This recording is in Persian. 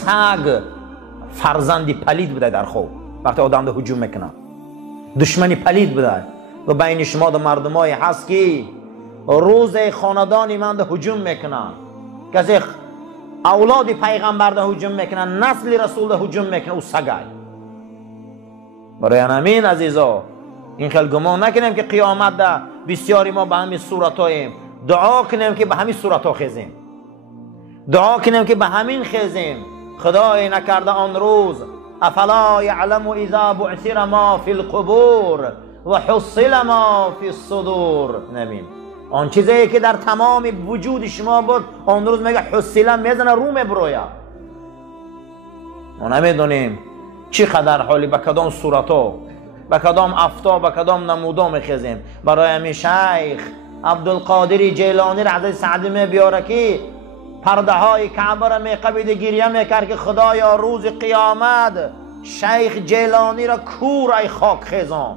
سگ فرزندی پلید بوده در خواب وقتی آدم ده هجوم میکنه، دشمنی پلید بوده. و بین شما ده مردمایی هست که روز خاندانی من ده هجوم میکنن، کسی اولاد پیغمبر ده هجوم میکنن، نسل رسول ده هجوم میکنن، او سگای. برای همین عزیزا این خیلی گمان نکنیم که قیامت ده بسیاری ما به همین صورت هاییم. دعا کنیم که به همین صورت ها خیزیم، دعا کنیم که به همین خیزیم. خدای نکرده آن روز افلا یعلم اذا بعثر ما فی القبور و حصل ما فی الصدور. نمیم آن چیزی که در تمام وجود شما بود آن روز میگه حصل میزنه رو میبرویا. ما نمیدونیم چی قدر حالی به کدام صورت ها، به کدام افتا، به کدام نمودا میخیزیم. برای همین شیخ عبدالقادر جیلانی را حضرت سعدی میبیاره که پرده های کعبه را میقبید گریه میکرد که خدایا روز قیامت شیخ جیلانی را کور ای خاک خیزان.